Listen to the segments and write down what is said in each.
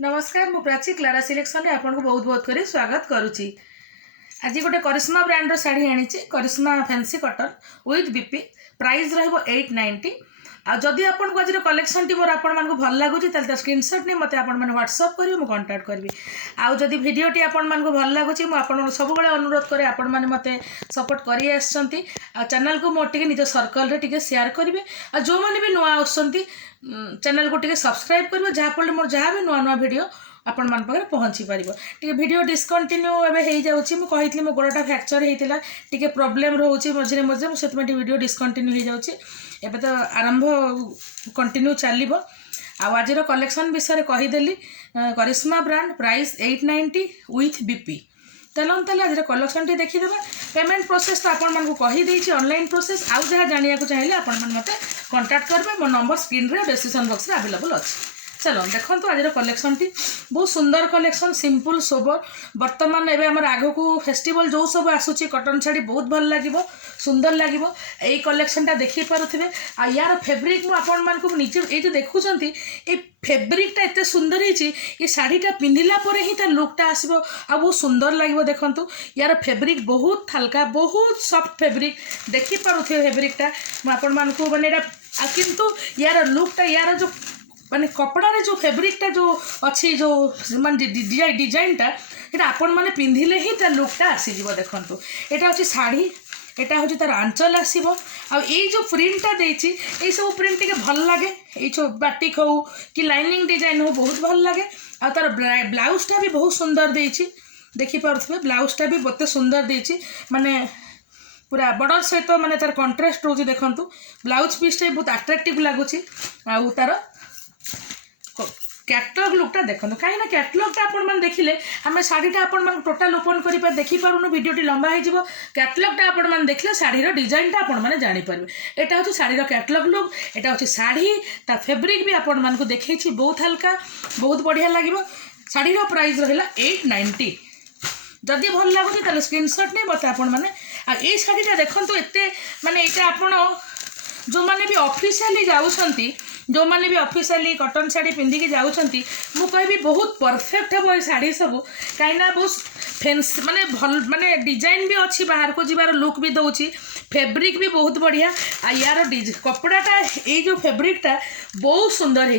नमस्कार मु Prachi Clara selection में आपको बहुत बहुत कर स्वागत करुच्ची। आज गोटे करिश्मा ब्रांड शाढ़ी आनी Karishma fancy cotton with BP price रहिबो 890। जदि आपको आज कलेक्शन टी मोर आपण भल लगुच स्क्रीनशॉट नहीं मत व्हाट्सअप करेंगे मुझे कंटाक्ट करी। आदि भिडटी आपण भल लगुच मुझे सब अनुरोध करे आपण मैंने मत सपोर्ट कर चैनल को मोटे निज सर्कल रे शेयर करेंगे। जो मैंने भी नुआ आसुँच चैनल को सब्सक्राइब करेंगे जहाँफल मोर जहाँ भी नुआ नुआ भिड आपण मान पाखे पहुँची पार। वीडियो डिस्कंटिन्यू एवं हो कही मो गोड़टा फ्रैक्चर होता टी प्रोब्लेम रोचे मझे मझे मुझे वीडियो डिस्कंटिन्यू हो जाऊँगी। एबे तो आरंभ कंटिन्यू चलो। आज कलेक्शन विषय कहीदेली करिश्मा ब्रांड प्राइस 890 विथ बीपी। चलते आज कलेक्शन टी देखीदे। पेमेंट प्रोसेस तो आपण कहीदे ऑनलाइन प्रोसेस आउ जहाँ जाना चाहिए आपण मत कंटाक्ट करेंगे। मो नंबर स्क्रीन रे डिस्क्रिप्शन बॉक्स रे अवेलेबल अच्छी। चलो देखो आज कलेक्शन टी बहुत सुंदर कलेक्शन सिंपल सोबर। बर्तमान एवं आम आग को फेस्टिवल जो सब आसूची कटन शाढ़ी बहुत भल लगे सुंदर लगे यही कलेक्शन टा देखी पारे। आ यार फेब्रिक मुझे निजे ये जो देखुं ये फेब्रिकटा एत सुंदर ये शाढ़ीटा पिंधिला ही तार लुकटा आसो आ बहुत सुंदर लगे। देखो यार फेब्रिक बहुत हल्का बहुत सॉफ्ट फेब्रिक देखी पारे फेब्रिकटा मुझे माने किंतु यार लुकटा यार जो माने कपड़ा रे जो फेब्रिकटा जो अच्छी जो माने डिजाइनटा ये आपण मैंने पिंधिले ही तार लुकटा आसीज। देखो यहाँ हूँ शाढ़ी एटा हूँ तार आंचल आसो जो प्रिंटा देती ये सब प्रिंट टे भल लगे ये जो बाटिक हो कि लाइनिंग डिजाइन हो बहुत भल लगे। आ तार ब्लाउजटा भी बहुत सुंदर देती देखी पारे ब्लाउजटा भी बहुत सुंदर देती माने पूरा बॉर्डर सहित माने तार कंट्रास्ट रोज। देखो ब्लाउज पीसटा बहुत अट्रैक्टिव लगुच। आउ तार कैटलॉग लुकटा देखो कहीं कैटलॉगटा आपण देखिले आम शाढ़ीटा आपण टोटाल ओपन कर देखिपारूँ वीडियोटी लंबा हो कैटलॉगटा आपण देखिले शाढ़ीर डिजाइनटा आपण मैंने जानीपर। यहाँ हूँ शाढ़ीर कैटलॉग लुक यहाँ हूँ शाढ़ी ता फेब्रिक भी आपण मानक देखी बहुत हल्का बहुत बढ़िया लगे। शाढ़ीर प्राइस रहा 890। जदि भल लगुच ताले स्क्रीनशॉट नहीं मत आपण मैंने ये शाढ़ीटा देखो एत माने यहाँ आप जो मैंने भी ऑफिशियली जाऊँगी जो मैंने भी ऑफिशियली कॉटन शाढ़ी पिंधिकी जाऊँगी मुझे बहुत परफेक्ट हम ये शाढ़ी सब कहीं बहुत फेंस माने भल माने डिजाइन भी अच्छी बाहर को जीवार लुक भी दूसरी फेब्रिक भी बहुत बढ़िया। आ यार कपड़ाटा ये जो फेब्रिकटा बहुत सुंदर है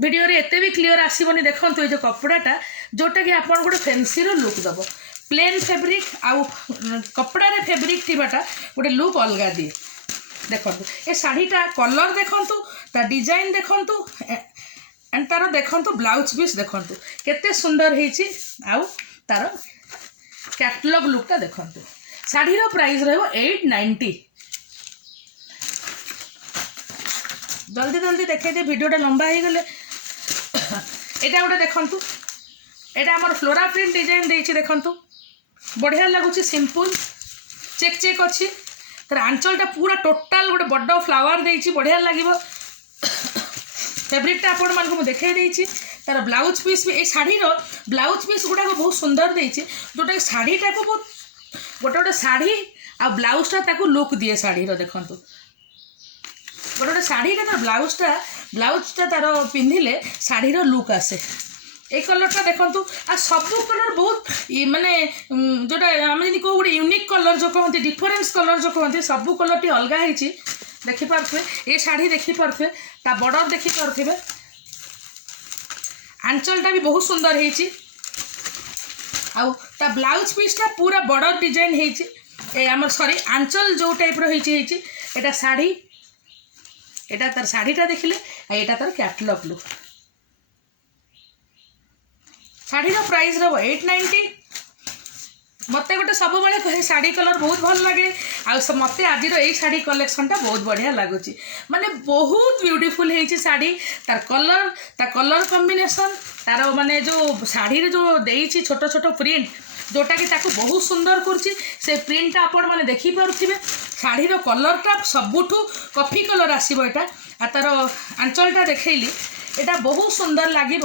वीडियो रे एते भी क्लियर आसबनी। देखो ये जो कपड़ाटा जोटा कि आप गोटे फैंसी लुक दब प्लेन फेब्रिक आउ कपड़ा रे फेब्रिक थीबाटा गोटे लुक अलग दिए। देखो ये शाढ़ीटा कलर देखु तार डिजाइन देखु एंड तार देखु ब्लाउज पीस देखु केते सुंदर है। आउ तार कैटलॉग लुकटा देखु शाढ़ीर प्राइस रहिबो 890। जल्दी जल्दी देखे दे वीडियोटा लंबा हो गले। एटा गोटे देखु एटा हमर फ्लोरा प्रिंट डिजाइन देछि देखु बढ़िया लगुच सिंपल चेक चेक अच्छी तार आंचलटा पूरा टोटाल गोटे बड़ फ्लावर देछि बढ़िया लगे। फेब्रिकटा आपण मानक देखई देछि तार ब्लाउज पीस भी ये शाढ़ीर ब्लाउज पीस गुड़ाक बहुत सुंदर देछि जोटा शाढ़ीटा को बहुत गोटे गोटे शाढ़ी आ ब्लाउजटा ताको लुक दिए शाढ़ीर। देखो गोटे गोटे शाढ़ीटा तार ब्लाउजटा तार पिंधिले शाढ़ीर लुक आसे। ये कलरटा देखो आ सब कलर बहुत माने जोटा आम जी कौ गोटे यूनिक कलर जो कहते डिफरेन्स कलर जो कहते सब कलर टी अलग है देखिपे। ये शाढ़ी देखिपे ता बॉर्डर देखिपे आंचलटा भी बहुत सुंदर है। आउ ता ब्लाउज पीसटा पूरा बॉर्डर डिजाइन है सॉरी आंचल जो टाइप रही शाढ़ी एटा तार शाढ़ीटा देखिले एटा तार कैटलॉग लुक। शाढ़ीर प्राइस रहा 890। मत गोटे सब बड़े कहे शाढ़ी कलर बहुत भल लगे मत आज यही शाढ़ी कलेक्शनटा बहुत बढ़िया लगुच माने बहुत ब्यूटीफुल है शाढ़ी तार कलर कॉम्बिनेशन तार माने जो शाढ़ी जो देती छोट छोट प्रिंट जोटा कि ताको बहुत सुंदर करछि से प्रिंटटा आपण माने देखि पारुथिबे। शाढ़ीर कलरटा सबुठू कॉफी कलर आसीबो एटा आ तार आंचलटा देखैली एटा बहुत सुंदर लगे।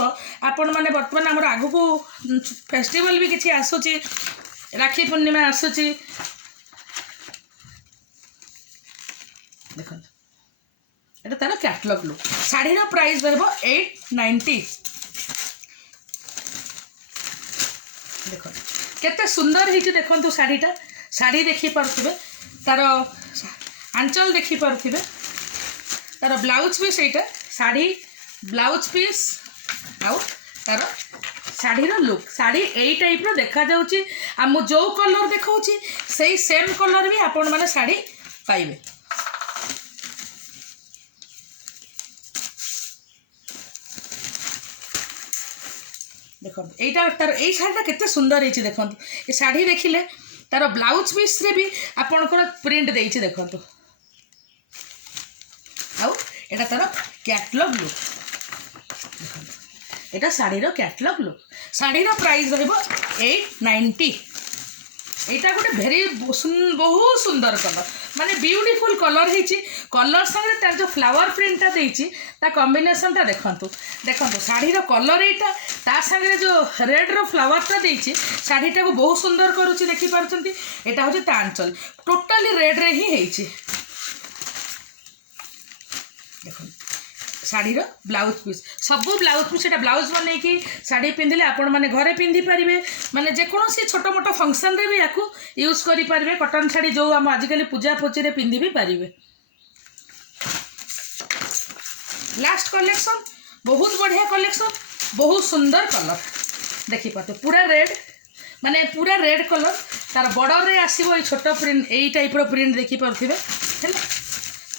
आपण माने वर्तमान आमर आगु को फेस्टिवल भी किसी आसूची राखी पूर्णिमा आसूची देखो एटा तार कैटलॉग लुक शाढ़ीर प्राइस रहबो 890। देख केते सुंदर होइछि देखंतु साड़ीटा साड़ी देखि पारुथिबे तार आंचल देखि पारुथिबे तार ब्लाउज पीस एटा साड़ी ब्लाउज पीस आउ तार शाढ़ीर लुक शाढ़ी यही टाइप रो देखा जाउची आ मु जो कलर देखाउची सेही सेम कलर भी आपण माने शाढ़ी पाइबे। देखो एटा तार ए शाढ़ीटा केते सुंदर हेछि देखंतु ए शाढ़ी देखिले तार ब्लाउज पीस रे भी आपनकर प्रिंट देइछि देखंतु आउ एटा तार कैटलॉग लुक एटा शाढ़ीर कैटलॉग लुक शाढ़ीर प्राइस रहिबो 890 एटा गोटे भेरी बहुत सुंदर कलर माने ब्यूटीफुल कलर हेछि कलर संगे तार जो फ्लावर प्रिंटटा देइछि ता कॉम्बिनेशनटा देखंतु देखंतु शाढ़ीर कलर एटा ता संगे जो रेड रो फ्लावरटा देइछि शाढ़ीटा को बहुत सुंदर करूछि देखि पारुछंती एटा होछि ता आंचल टोटली रेड रे ही हेछि देखो शाढ़ीर ब्लाउज पीस सबू ब्लाउज पीस एटा ब्लाउज बनै कि शाढ़ी पिंधिले आपण माने घरे पिंधि पारिबे माने जे कोनोसी छोट मोट फंक्शन रे भी याकू यूज करि पारिबे कॉटन शाढ़ी जो हम आजिकली पूजा पूजी रे पिंधि भी पारिबे। लास्ट कलेक्शन बहुत बढ़िया कलेक्शन बहुत सुंदर कलर देखि पाते पूरा रेड माने पूरा रेड कलर तार बॉर्डर रे आसीबो ए छोट प्रिंट एई टाइप रो प्रिंट देखि पारथिबे हैला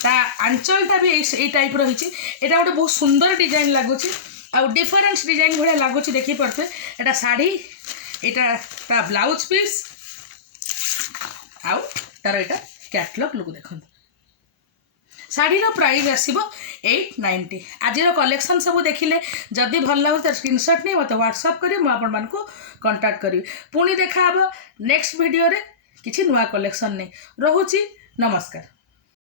ता आंचलटा भी ए टाइप रो हिची एटा गोटे बहुत सुंदर डिजाइन लागुची आ डिफरेंस डिजाइन भले लागुची देखि पारथे एटा साड़ी एटा ता ब्लाउज पीस आउ तार एटा कैटलॉग लुक देखन शाढ़ीर प्राइस आसीबो 890 आजिर कलेक्शन सब देखिले जदि भल लागो त स्क्रीनशॉट नै मते व्हाट्सएप करी म आपन मान को कांटेक्ट करी पुणी देखा हबो नेक्स्ट वीडियो रे किछि नुवा कलेक्शन नै रहूची नमस्कार।